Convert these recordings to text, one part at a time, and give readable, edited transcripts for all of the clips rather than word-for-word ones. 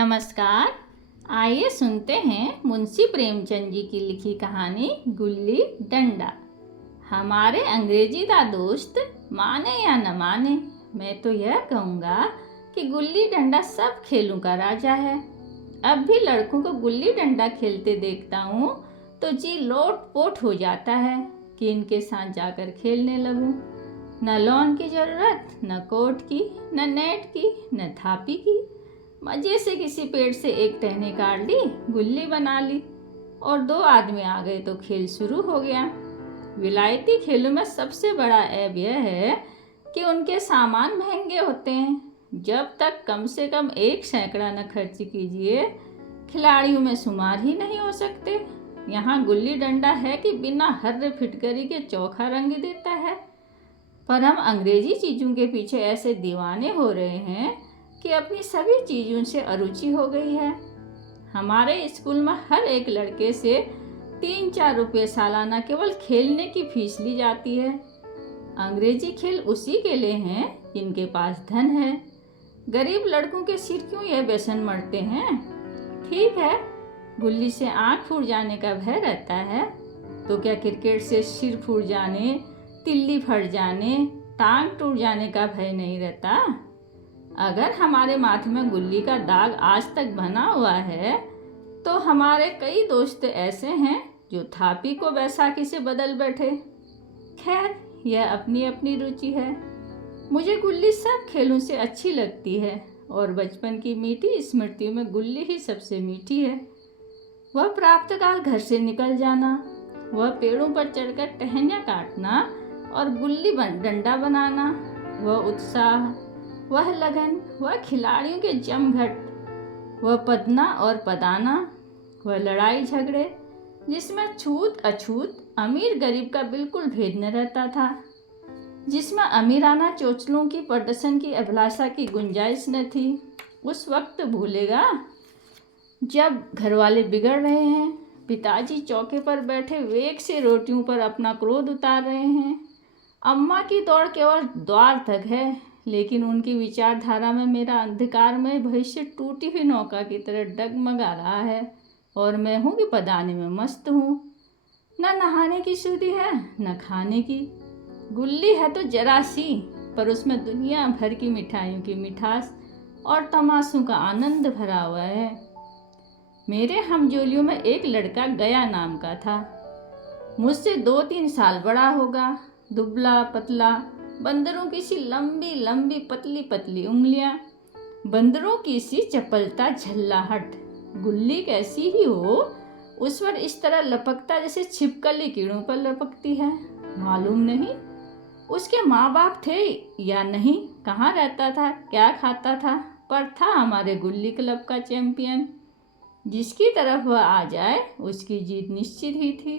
नमस्कार। आइए सुनते हैं मुंशी प्रेमचंद जी की लिखी कहानी गुल्ली डंडा। हमारे अंग्रेजीदा दोस्त माने या न माने, मैं तो यह कहूँगा कि गुल्ली डंडा सब खेलों का राजा है। अब भी लड़कों को गुल्ली डंडा खेलते देखता हूँ तो जी लोट पोट हो जाता है कि इनके साथ जाकर खेलने लगूं। न लॉन की ज़रूरत, न कोर्ट की, न नेट की, न थापी की। मज़े से किसी पेड़ से एक टहनी काट ली, गुल्ली बना ली और दो आदमी आ गए तो खेल शुरू हो गया। विलायती खेलों में सबसे बड़ा ऐब यह है कि उनके सामान महंगे होते हैं। जब तक कम से कम 1 सैकड़ा न खर्च कीजिए, खिलाड़ियों में शुमार ही नहीं हो सकते। यहाँ गुल्ली डंडा है कि बिना हर्र फिटकरी के चौखा रंग देता है। पर हम अंग्रेजी चीज़ों के पीछे ऐसे दीवाने हो रहे हैं कि अपनी सभी चीज़ों से अरुचि हो गई है। हमारे स्कूल में हर एक लड़के से 3-4 रुपये सालाना केवल खेलने की फीस ली जाती है। अंग्रेजी खेल उसी के लिए हैं जिनके पास धन है। गरीब लड़कों के सिर क्यों यह व्यसन मरते हैं? ठीक है, गुल्ली से आँख फूट जाने का भय रहता है, तो क्या क्रिकेट से सिर फूट जाने, तिल्ली फट जाने, टांग टूट जाने का भय नहीं रहता? अगर हमारे माथे में गुल्ली का दाग आज तक बना हुआ है तो हमारे कई दोस्त ऐसे हैं जो थापी को बैसाखी से बदल बैठे। खैर, यह अपनी अपनी रुचि है। मुझे गुल्ली सब खेलों से अच्छी लगती है और बचपन की मीठी स्मृतियों में गुल्ली ही सबसे मीठी है। वह प्रातःकाल घर से निकल जाना, वह पेड़ों पर चढ़कर टहनियाँ काटना और गुल्ली डंडा बनाना, वह उत्साह, वह लगन, वह खिलाड़ियों के जमघट, वह पदना और पदाना, वह लड़ाई झगड़े जिसमें छूत अछूत, अमीर गरीब का बिल्कुल भेद न रहता था, जिसमें अमीराना चोचलों की प्रदर्शन की अभिलाषा की गुंजाइश न थी। उस वक्त भूलेगा जब घरवाले बिगड़ रहे हैं, पिताजी चौके पर बैठे वेग से रोटियों पर अपना क्रोध उतार रहे हैं, अम्मा की दौड़ केवल द्वार तक है, लेकिन उनकी विचारधारा में मेरा अंधकारमय भविष्य टूटी हुई नौका की तरह डगमगा रहा है और मैं हूँ कि पदाने में मस्त हूँ। न नहाने की सुधि है, न खाने की। गुल्ली है तो जरा सी, पर उसमें दुनिया भर की मिठाइयों की मिठास और तमाशों का आनंद भरा हुआ है। मेरे हमजोलियों में एक लड़का गया नाम का था। मुझसे 2-3 साल बड़ा होगा, दुबला पतला, बंदरों की सी लंबी लंबी पतली पतली उंगलियां, बंदरों की सी चपलता झल्लाहट। गुल्ली कैसी ही हो, उस पर इस तरह लपकता जैसे छिपकली कीड़ों पर लपकती है। मालूम नहीं उसके माँ बाप थे या नहीं, कहाँ रहता था, क्या खाता था, पर था हमारे गुल्ली क्लब का चैंपियन। जिसकी तरफ वह आ जाए उसकी जीत निश्चित ही थी।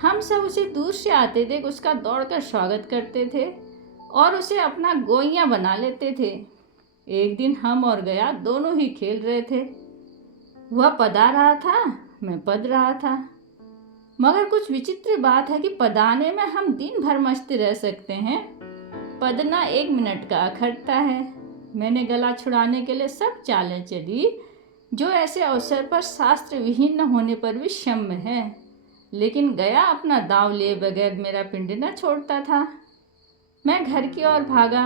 हम सब उसे दूर से आते देख उसका दौड़कर स्वागत करते थे और उसे अपना गोइयाँ बना लेते थे। एक दिन हम और गया दोनों ही खेल रहे थे। वह पदा रहा था, मैं पद रहा था। मगर कुछ विचित्र बात है कि पदाने में हम दिन भर मस्त रह सकते हैं, पदना 1 मिनट का अखरता है। मैंने गला छुड़ाने के लिए सब चालें चली जो ऐसे अवसर पर शास्त्र विहीन न होने पर भी क्षम्य है, लेकिन गया अपना दाव लिए बगैर मेरा पिंड न छोड़ता था। मैं घर की ओर भागा,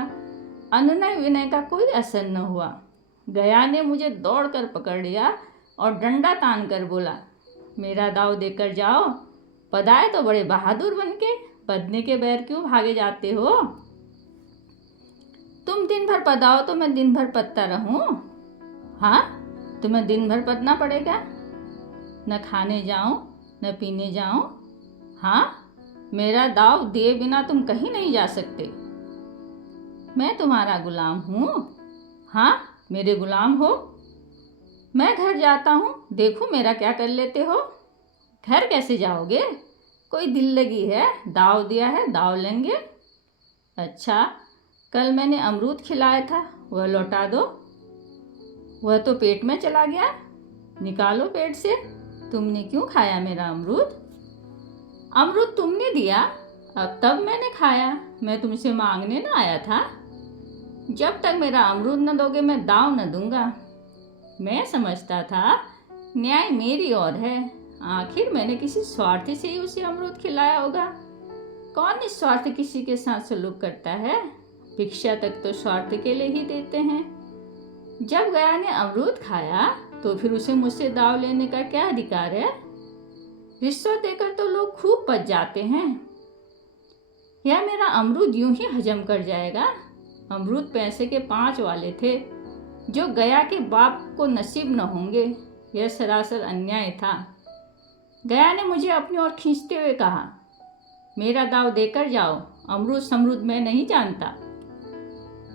अनुनय विनय का कोई असर न हुआ। गया ने मुझे दौड़कर पकड़ लिया और डंडा तान कर बोला, मेरा दाव देकर जाओ, पदाए तो बड़े बहादुर बनके, पदने के बैर क्यों भागे जाते हो? तुम दिन भर पदाओ तो मैं दिन भर पदता रहूं? हाँ, तुम्हें दिन भर पदना पड़ेगा। न खाने जाऊं, न पीने जाऊं। हाँ, मेरा दाव दिए बिना तुम कहीं नहीं जा सकते। मैं तुम्हारा गुलाम हूँ। हाँ, मेरे गुलाम हो। मैं घर जाता हूँ, देखो मेरा क्या कर लेते हो। घर कैसे जाओगे? कोई दिल लगी है, दाव दिया है, दाव लेंगे। अच्छा, कल मैंने अमरूद खिलाया था, वह लौटा दो। वह तो पेट में चला गया, निकालो पेट से। तुमने क्यों खाया मेरा अमरूद? अमरूद तुमने दिया, अब तब मैंने खाया, मैं तुमसे मांगने न आया था। जब तक मेरा अमरूद न दोगे मैं दाव न दूंगा। मैं समझता था न्याय मेरी ओर है। आखिर मैंने किसी स्वार्थी से ही उसे अमरूद खिलाया होगा। कौन निस्वार्थ किसी के साथ सलूक करता है? भिक्षा तक तो स्वार्थ के लिए ही देते हैं। जब गया ने अमरूद खाया तो फिर उसे मुझसे दाव लेने का क्या अधिकार है? रिश्वत देकर तो लोग खूब बच जाते हैं। यह मेरा अमरूद यूं ही हजम कर जाएगा? अमरूद पैसे के 5 वाले थे जो गया के बाप को नसीब न होंगे। यह सरासर अन्याय था। गया ने मुझे अपनी ओर खींचते हुए कहा, मेरा दाव देकर जाओ, अमरूद समरूद मैं नहीं जानता।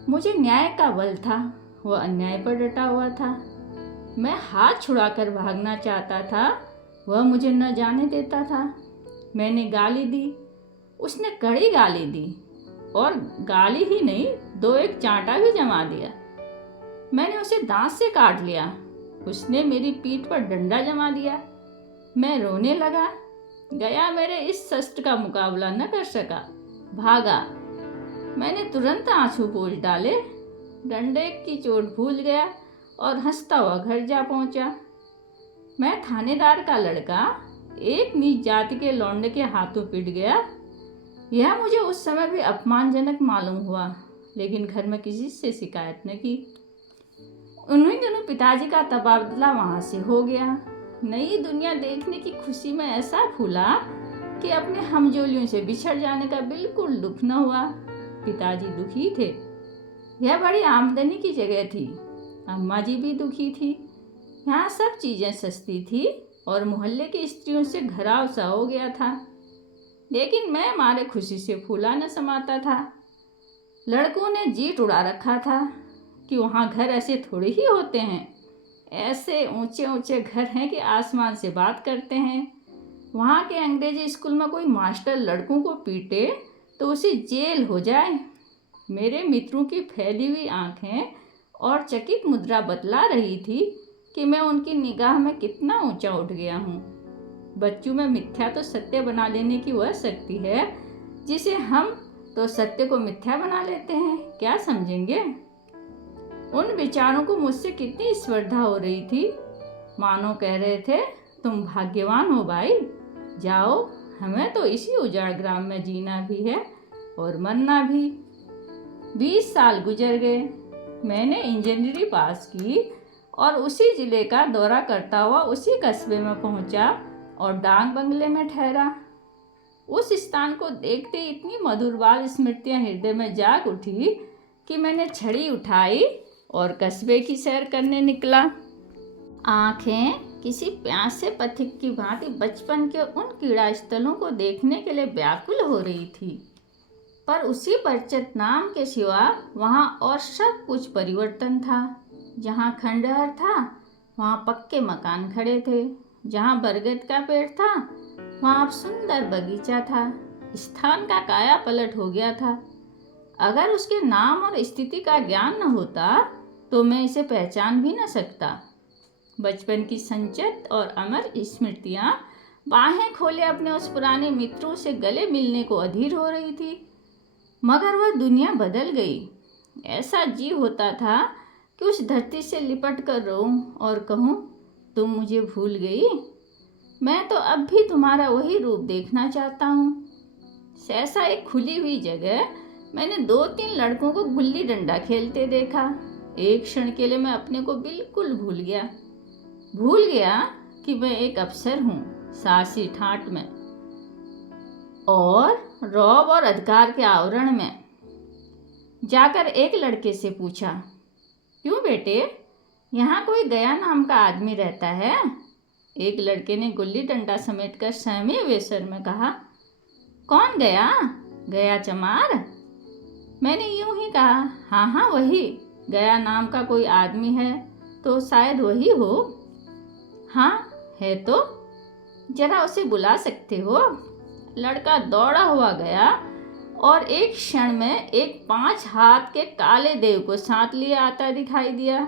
मुझे न्याय का बल था, वह अन्याय पर डटा हुआ था। मैं हाथ छुड़ाकर भागना चाहता था, वह मुझे न जाने देता था। मैंने गाली दी, उसने कड़ी गाली दी, और गाली ही नहीं 2-1 चांटा भी जमा दिया। मैंने उसे दांत से काट लिया, उसने मेरी पीठ पर डंडा जमा दिया। मैं रोने लगा। गया मेरे इस शस्त्र का मुकाबला न कर सका, भागा। मैंने तुरंत आंसू पोंछ डाले, डंडे की चोट भूल गया और हंसता हुआ घर जा पहुंचा। मैं थानेदार का लड़का एक नीच जाति के लौंडे के हाथों पिट गया। यह मुझे उस समय भी अपमानजनक मालूम हुआ, लेकिन घर में किसी से शिकायत न की। उन्हीं दिनों पिताजी का तबादला वहाँ से हो गया। नई दुनिया देखने की खुशी में ऐसा फूला कि अपने हमजोलियों से बिछड़ जाने का बिल्कुल दुख न हुआ। पिताजी दुखी थे, यह बड़ी आमदनी की जगह थी। अम्मा जी भी दुखी थी, यहाँ सब चीज़ें सस्ती थी और मोहल्ले की स्त्रियों से घराव सा हो गया था। लेकिन मैं मारे खुशी से फूला न समाता था। लड़कों ने जीत उड़ा रखा था कि वहाँ घर ऐसे थोड़े ही होते हैं। ऐसे ऊंचे ऊंचे घर हैं कि आसमान से बात करते हैं। वहाँ के अंग्रेजी स्कूल में कोई मास्टर लड़कों को पीटे तो उसे जेल हो जाए। मेरे मित्रों की फैली हुई आंखें और चकित मुद्रा बतला रही थी कि मैं उनकी निगाह में कितना ऊंचा उठ गया हूँ। बच्चों में मिथ्या तो सत्य बना लेने की वह शक्ति है जिसे हम तो सत्य को मिथ्या बना लेते हैं। क्या समझेंगे? उन विचारों को मुझसे कितनी स्पर्धा हो रही थी। मानो कह रहे थे, तुम भाग्यवान हो भाई, जाओ, हमें तो इसी उजाड़ ग्राम में जीना भी है और मरना भी। 20 साल गुजर गए। मैंने इंजीनियरिंग पास की और उसी जिले का दौरा करता हुआ उसी कस्बे में पहुंचा और डाक बंगले में ठहरा। उस स्थान को देखते ही इतनी मधुर बाल स्मृतियाँ हृदय में जाग उठी कि मैंने छड़ी उठाई और कस्बे की सैर करने निकला। आँखें किसी प्यासे पथिक की भांति बचपन के उन क्रीड़ा स्थलों को देखने के लिए व्याकुल हो रही थी। पर उसी परिचित नाम के सिवा वहाँ और सब कुछ परिवर्तन था। जहाँ खंडहर था वहाँ पक्के मकान खड़े थे। जहाँ बरगद का पेड़ था वहाँ अब सुंदर बगीचा था। स्थान का काया पलट हो गया था। अगर उसके नाम और स्थिति का ज्ञान न होता तो मैं इसे पहचान भी न सकता। बचपन की संचित और अमर स्मृतियाँ बाहें खोले अपने उस पुराने मित्रों से गले मिलने को अधीर हो रही थी। मगर वह दुनिया बदल गई। ऐसा जी होता था कि उस धरती से लिपट कर रोऊं और कहूँ, तुम मुझे भूल गई? मैं तो अब भी तुम्हारा वही रूप देखना चाहता हूँ। सहसा एक खुली हुई जगह मैंने 2-3 लड़कों को गुल्ली डंडा खेलते देखा। एक क्षण के लिए मैं अपने को बिल्कुल भूल गया कि मैं एक अफसर हूँ सासी ठाट में और रौब और अधिकार के आवरण में। जाकर एक लड़के से पूछा, क्यों बेटे, यहाँ कोई गया नाम का आदमी रहता है? एक लड़के ने गुल्ली डंडा समेटकर सहमे हुए स्वर में कहा, कौन गया? गया चमार? मैंने यूं ही कहा, हाँ हाँ वही। गया नाम का कोई आदमी है तो शायद वही हो। हाँ है तो जरा उसे बुला सकते हो? लड़का दौड़ा हुआ गया और एक क्षण में एक 5 हाथ के काले देव को साथ लिए आता दिखाई दिया।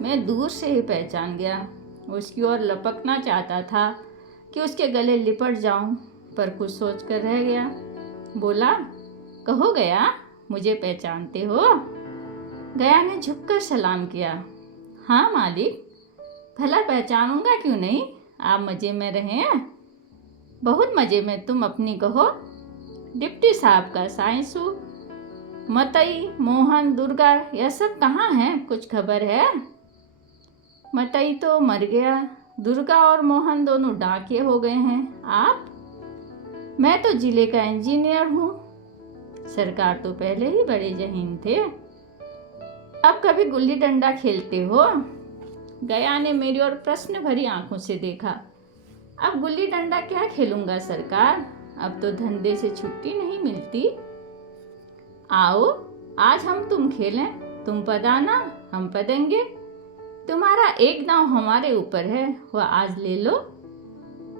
मैं दूर से ही पहचान गया। उसकी ओर लपकना चाहता था कि उसके गले लिपट जाऊं, पर कुछ सोच कर रह गया। बोला, कहो गया, मुझे पहचानते हो? गया ने झुककर सलाम किया। हाँ मालिक, भला पहचानूंगा क्यों नहीं? आप मज़े में रहे हैं, बहुत मज़े में। तुम अपनी कहो। डिप्टी साहब का साइंसू, मतई, मोहन, दुर्गा, यह सब कहाँ हैं? कुछ खबर है? मतई तो मर गया, दुर्गा और मोहन दोनों डाकिये हो गए हैं। आप? मैं तो जिले का इंजीनियर हूँ। सरकार तो पहले ही बड़े जहीन थे। अब कभी गुल्ली डंडा खेलते हो? गया ने मेरी ओर प्रश्न भरी आंखों से देखा। अब गुल्ली डंडा क्या खेलूंगा सरकार, अब तो धंधे से छुट्टी नहीं मिलती। आओ आज हम तुम खेलें, तुम पदाना हम पदेंगे। तुम्हारा एक दांव हमारे ऊपर है, वह आज ले लो।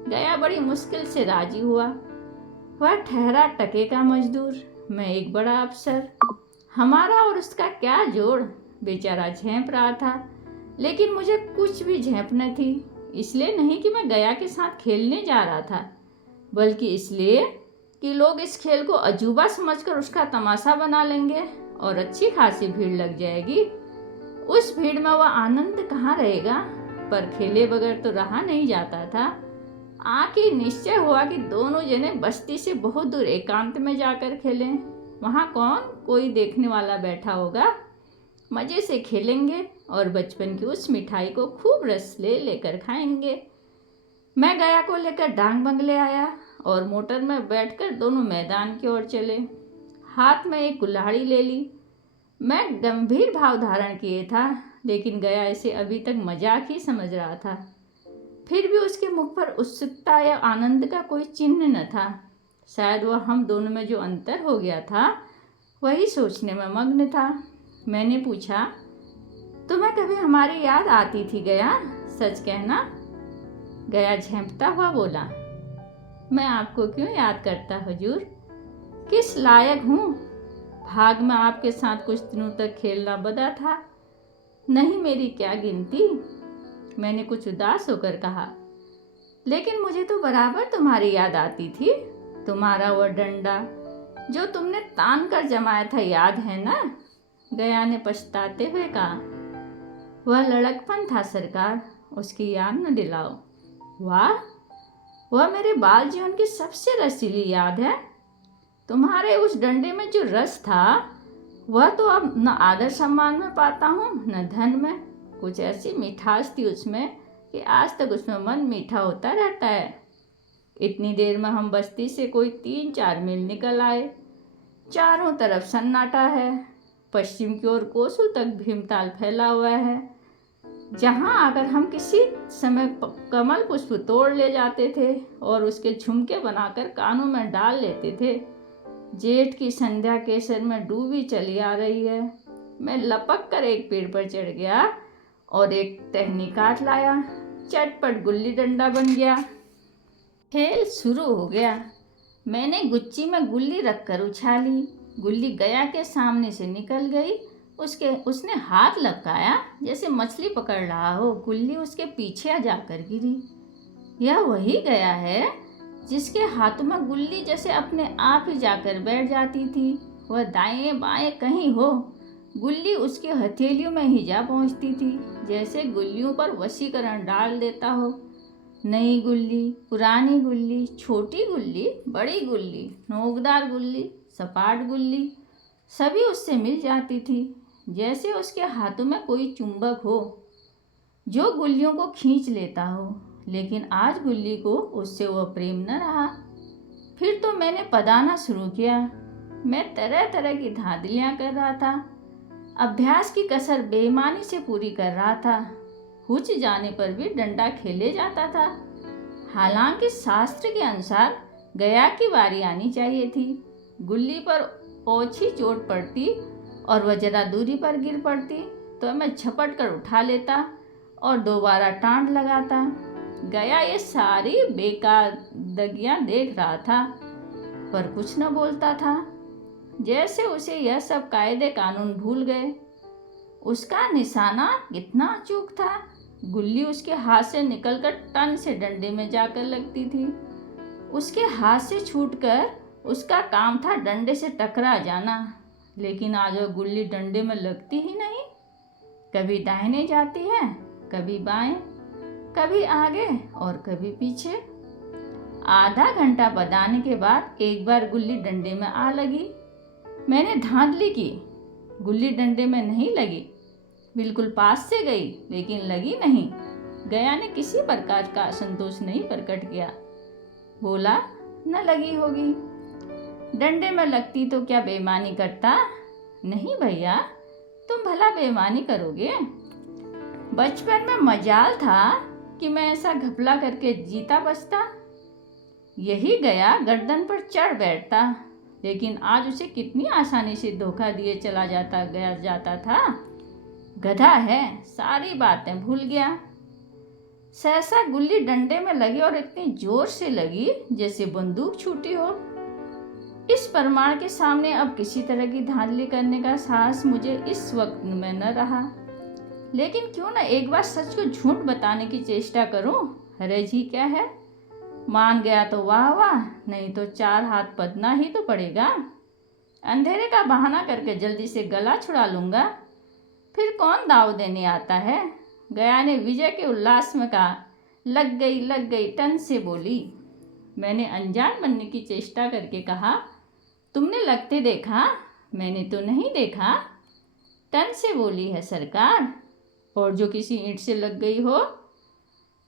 गया बड़ी मुश्किल से राजी हुआ। वह ठहरा टके का मजदूर, मैं एक बड़ा अफसर। हमारा और उसका क्या जोड़? बेचारा झेंप रहा था, लेकिन मुझे कुछ भी झेंप न थी। इसलिए नहीं कि मैं गया के साथ खेलने जा रहा था, बल्कि इसलिए कि लोग इस खेल को अजूबा समझकर उसका तमाशा बना लेंगे और अच्छी खासी भीड़ लग जाएगी। उस भीड़ में वह आनंद कहाँ रहेगा? पर खेले बगैर तो रहा नहीं जाता था। आखिर निश्चय हुआ कि दोनों जने बस्ती से बहुत दूर एकांत में जाकर खेलें। वहाँ कौन कोई देखने वाला बैठा होगा। मज़े से खेलेंगे और बचपन की उस मिठाई को खूब रस ले लेकर खाएंगे। मैं गया को लेकर डांग बंगले आया और मोटर में बैठकर दोनों मैदान की ओर चले। हाथ में एक कुल्हाड़ी ले ली। मैं गंभीर भाव धारण किए था, लेकिन गया इसे अभी तक मजाक ही समझ रहा था। फिर भी उसके मुख पर उत्सुकता या आनंद का कोई चिन्ह न था। शायद वह हम दोनों में जो अंतर हो गया था वही सोचने में मग्न था। मैंने पूछा, तुम्हें कभी हमारी याद आती थी गया? सच कहना। गया झेंपता हुआ बोला, मैं आपको क्यों याद करता हुजूर? किस लायक हूँ? भाग में आपके साथ कुछ दिनों तक खेलना बदा था, नहीं मेरी क्या गिनती। मैंने कुछ उदास होकर कहा, लेकिन मुझे तो बराबर तुम्हारी याद आती थी। तुम्हारा वह डंडा जो तुमने तान कर जमाया था, याद है ना? गया ने पछताते हुए कहा, वह लड़कपन था सरकार, उसकी याद न दिलाओ। वाह, वह मेरे बाल जीवन की सबसे रसीली याद है। तुम्हारे उस डंडे में जो रस था वह तो अब न आदर सम्मान में पाता हूँ न धन में। कुछ ऐसी मिठास थी उसमें कि आज तक उसमें मन मीठा होता रहता है। इतनी देर में हम बस्ती से कोई 3-4 मील निकल आए। चारों तरफ सन्नाटा है। पश्चिम की ओर कोसों तक भीमताल फैला हुआ है, जहाँ आकर हम किसी समय कमल पुष्प तोड़ ले जाते थे और उसके झुमके बनाकर कानों में डाल लेते थे। जेठ की संध्या केसर में डूबी चली आ रही है। मैं लपक कर एक पेड़ पर चढ़ गया और एक टहनी काट लाया। चटपट गुल्ली डंडा बन गया। खेल शुरू हो गया। मैंने गुच्ची में गुल्ली रखकर उछाली। गुल्ली गया के सामने से निकल गई। उसने हाथ लपकाया जैसे मछली पकड़ रहा हो। गुल्ली उसके पीछे जाकर गिरी। यह वही गया है जिसके हाथों में गुल्ली जैसे अपने आप ही जाकर बैठ जाती थी। वह दाएं बाएं कहीं हो, गुल्ली उसके हथेलियों में ही जा पहुंचती थी, जैसे गुल्लियों पर वशीकरण डाल देता हो। नई गुल्ली, पुरानी गुल्ली, छोटी गुल्ली, बड़ी गुल्ली, नोकदार गुल्ली, सपाट गुल्ली, सभी उससे मिल जाती थी, जैसे उसके हाथों में कोई चुंबक हो जो गुल्लियों को खींच लेता हो। लेकिन आज गुल्ली को उससे वह प्रेम न रहा। फिर तो मैंने पदाना शुरू किया। मैं तरह तरह की धांधलियाँ कर रहा था। अभ्यास की कसर बेईमानी से पूरी कर रहा था। हुच जाने पर भी डंडा खेले जाता था। हालांकि शास्त्र के अनुसार गया की बारी आनी चाहिए थी। गुल्ली पर ओछी चोट पड़ती और वह जरा दूरी पर गिर पड़ती तो मैं झपट कर उठा लेता और दोबारा टाँट लगाता। गया ये सारी बेकायदगियाँ देख रहा था, पर कुछ न बोलता था, जैसे उसे यह सब कायदे कानून भूल गए। उसका निशाना कितना अचूक था। गुल्ली उसके हाथ से निकलकर टन से डंडे में जाकर लगती थी। उसके हाथ से छूटकर उसका काम था डंडे से टकरा जाना, लेकिन आज वह गुल्ली डंडे में लगती ही नहीं। कभी दाहिने जाती है, कभी बाएं, कभी आगे और कभी पीछे। आधा घंटा पदाने के बाद एक बार गुल्ली डंडे में आ लगी। मैंने धांधली की, गुल्ली डंडे में नहीं लगी। बिल्कुल पास से गई लेकिन लगी नहीं। गया ने किसी प्रकार का असंतोष नहीं प्रकट किया। बोला, न लगी होगी। डंडे में लगती तो क्या बेईमानी करता? नहीं भैया, तुम भला बेईमानी करोगे? बचपन में मजाल था कि मैं ऐसा घपला करके जीता बचता। यही गया गर्दन पर चढ़ बैठता, लेकिन आज उसे कितनी आसानी से धोखा दिए चला जाता था। गधा है, सारी बातें भूल गया। सहसा गुल्ली डंडे में लगी और इतनी जोर से लगी जैसे बंदूक छूटी हो। इस प्रमाण के सामने अब किसी तरह की धांधली करने का साहस मुझे इस वक्त में न रहा। लेकिन क्यों न एक बार सच को झूठ बताने की चेष्टा करूं। हरज ही क्या है? मान गया तो वाह वाह, नहीं तो 4 हाथ पदना ही तो पड़ेगा। अंधेरे का बहाना करके जल्दी से गला छुड़ा लूंगा, फिर कौन दाव देने आता है। गया ने विजय के उल्लास में कहा, लग गई, टन से बोली। मैंने अनजान बनने की चेष्टा करके कहा, तुमने लगते देखा? मैंने तो नहीं देखा। टन से बोली है सरकार, और जो किसी ईंट से लग गई हो।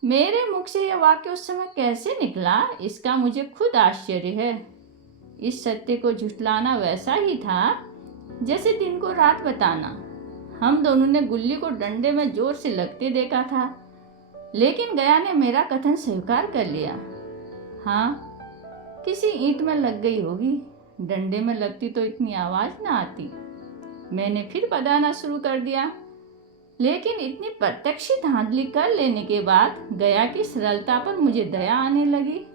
मेरे मुख से यह वाक्य उस समय कैसे निकला, इसका मुझे खुद आश्चर्य है। इस सत्य को झुठलाना वैसा ही था जैसे दिन को रात बताना। हम दोनों ने गुल्ली को डंडे में जोर से लगते देखा था, लेकिन गया ने मेरा कथन स्वीकार कर लिया। हाँ, किसी ईंट में लग गई होगी। डंडे में लगती तो इतनी आवाज़ ना आती। मैंने फिर पदाना शुरू कर दिया, लेकिन इतनी प्रत्यक्ष धांधली कर लेने के बाद गया की सरलता पर मुझे दया आने लगी।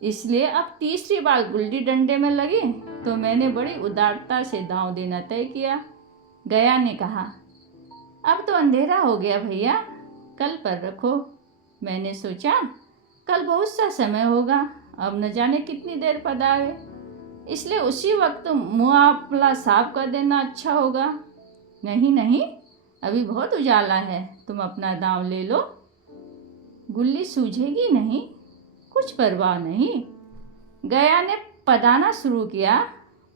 इसलिए अब तीसरी बार गुल्ली डंडे में लगी तो मैंने बड़ी उदारता से दांव देना तय किया। गया ने कहा, अब तो अंधेरा हो गया भैया, कल पर रखो। मैंने सोचा कल बहुत सा समय होगा, अब न जाने कितनी देर पदावे, इसलिए उसी वक्त मुआवला साफ कर देना अच्छा होगा। नहीं, अभी बहुत उजाला है, तुम अपना दांव ले लो, गुल्ली सूझेगी नहीं, कुछ परवाह नहीं। गया ने पदाना शुरू किया,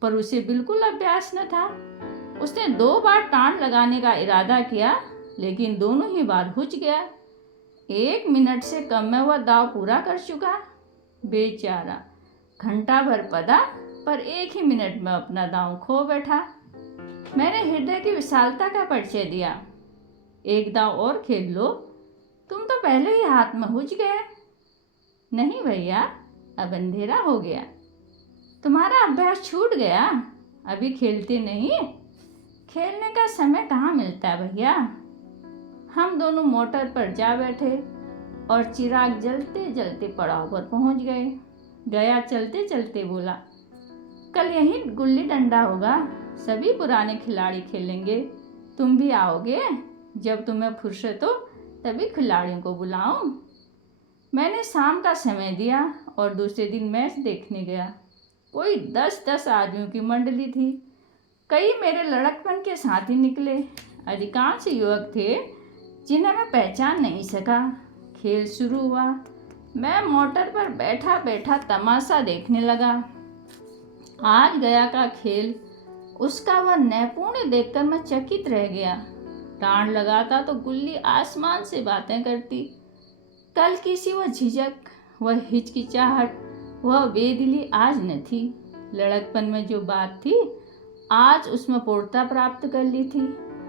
पर उसे बिल्कुल अभ्यास न था। उसने 2 बार टाँड लगाने का इरादा किया, लेकिन दोनों ही बार हुच गया। 1 मिनट से कम में वह दाव पूरा कर चुका। बेचारा घंटा भर पदा, पर 1 ही मिनट में अपना दांव खो बैठा। मैंने हृदय की विशालता का परिचय दिया। एक दांव और खेल लो, तुम तो पहले ही हाथ में हुच गए। नहीं भैया, अब अंधेरा हो गया, तुम्हारा अभ्यास छूट गया, अभी खेलते नहीं। खेलने का समय कहाँ मिलता है भैया। हम दोनों मोटर पर जा बैठे और चिराग जलते जलते पड़ाव पर पहुँच गए। गया चलते चलते बोला, कल यहीं गुल्ली डंडा होगा, सभी पुराने खिलाड़ी खेलेंगे, तुम भी आओगे? जब तुम्हें फुर्सत हो तभी खिलाड़ियों को बुलाऊं। मैंने शाम का समय दिया और दूसरे दिन मैच देखने गया। कोई 10-10 आदमियों की मंडली थी। कई मेरे लड़कपन के साथी निकले। अधिकांश युवक थे जिन्हें मैं पहचान नहीं सका। खेल शुरू हुआ। मैं मोटर पर बैठा बैठा तमाशा देखने लगा। आज गया का खेल, उसका वह नैपुण्य देखकर मैं चकित रह गया। टाँड लगाता तो गुल्ली आसमान से बातें करती। कल की सी वह झिझक, वह हिचकिचाहट, वह बेदिली आज न थी। लड़कपन में जो बात थी आज उसमें पूर्णता प्राप्त कर ली थी।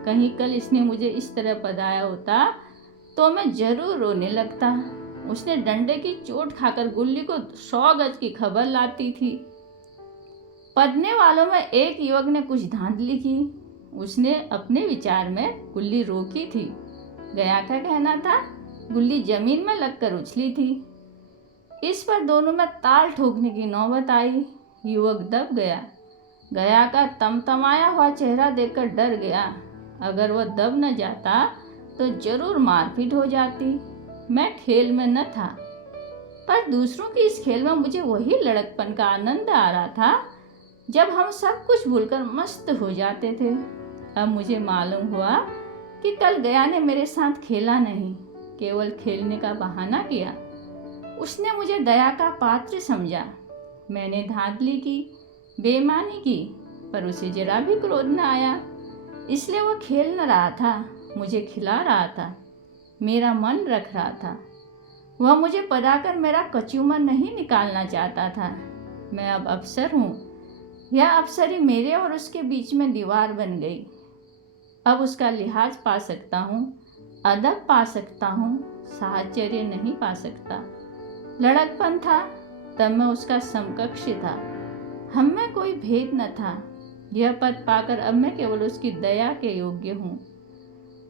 कहीं कल इसने मुझे इस तरह पदाया होता तो मैं जरूर रोने लगता। उसने डंडे की चोट खाकर गुल्ली को 100 गज की खबर लाती थी। पदने वालों में एक युवक ने कुछ धांधली की। उसने अपने विचार में गुल्ली रोकी थी। गया का कहना था गुल्ली जमीन में लगकर उछली थी। इस पर दोनों में ताल ठोकने की नौबत आई। युवक दब गया। गया का तमतमाया हुआ चेहरा देखकर डर गया। अगर वह दब न जाता तो जरूर मारपीट हो जाती। मैं खेल में न था, पर दूसरों की इस खेल में मुझे वही लड़कपन का आनंद आ रहा था जब हम सब कुछ भूलकर मस्त हो जाते थे। अब मुझे मालूम हुआ कि कल गया ने मेरे साथ खेला नहीं, केवल खेलने का बहाना किया। उसने मुझे दया का पात्र समझा। मैंने धांधली की, बेईमानी की, पर उसे जरा भी क्रोध न आया। इसलिए वह खेल न रहा था, मुझे खिला रहा था, मेरा मन रख रहा था। वह मुझे पढ़ाकर मेरा कचूमर नहीं निकालना चाहता था। मैं अब अफसर हूँ। यह अफसरी मेरे और उसके बीच में दीवार बन गई। अब उसका लिहाज पा सकता हूँ, अदब पा सकता हूँ, साहचर्य नहीं पा सकता। लड़कपन था तब मैं उसका समकक्ष था। हम में कोई भेद न था। यह पद पाकर अब मैं केवल उसकी दया के योग्य हूँ।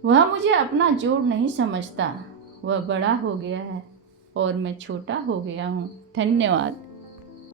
वह मुझे अपना जोड़ नहीं समझता। वह बड़ा हो गया है और मैं छोटा हो गया हूँ। धन्यवाद।